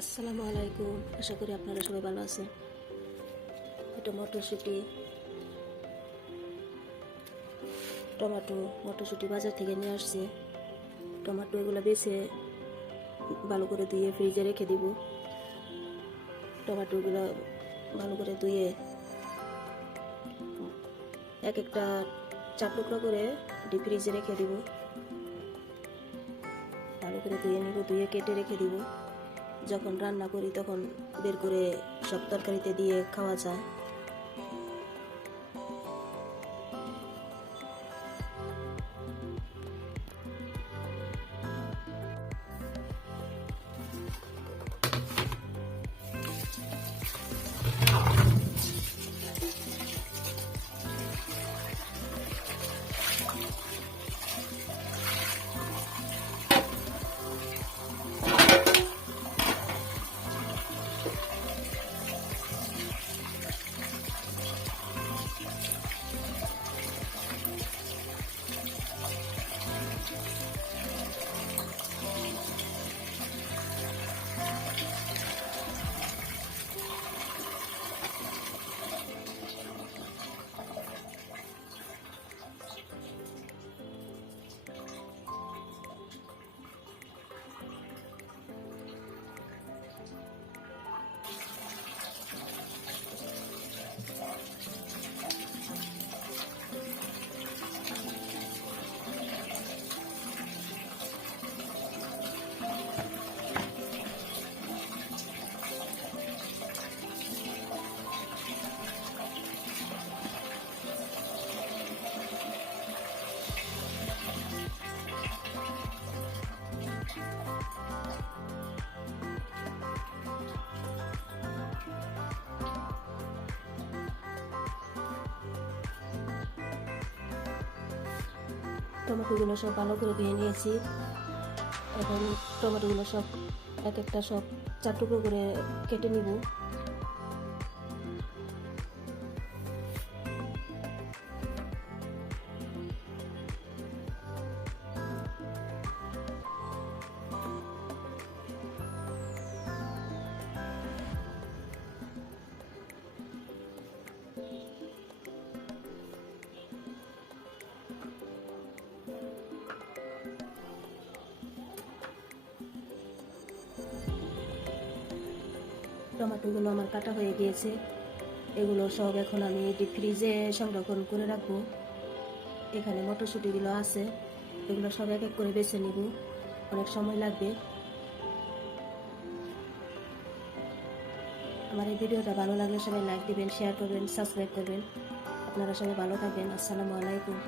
আসসালামু আলাইকুম। আশা করি আপনারা সবাই ভালো আছেন। এটা মটরশুঁটি বাজার থেকে নিয়ে আসছে। টমেটো এগুলো বেছে ভালো করে ধুয়ে ফ্রিজে রেখে দিব। টমেটোগুলো ভালো করে ধুয়ে এক একটা 4 টুকরো করে ডিপ ফ্রিজে রেখে দিব। ভালো করে ধুয়ে নিব, ধুয়ে কেটে রেখে দিব। যখন রান্না করি তখন বের করে সব তরকারিতে দিয়ে খাওয়া যায়। টমেটোগুলো সব ভালো করে ধুয়ে নিয়েছি। এখন টমেটোগুলো সব এক একটা সব 4 টুকরো করে কেটে নিব। টমেটোগুলো আমার কাটা হয়ে গিয়েছে। এগুলো সব এখন আমি ডিপ ফ্রিজে সংরক্ষণ করে রাখবো। এখানে মটরশুঁটিগুলো আছে, এগুলো সব এক এক করে বেছে নিব, অনেক সময় লাগবে। আমার এই ভিডিওটা ভালো লাগলে সবাই লাইক দিবেন, শেয়ার করবেন, সাবস্ক্রাইব করবেন। আপনারা সবাই ভালো থাকবেন। আসসালামু আলাইকুম।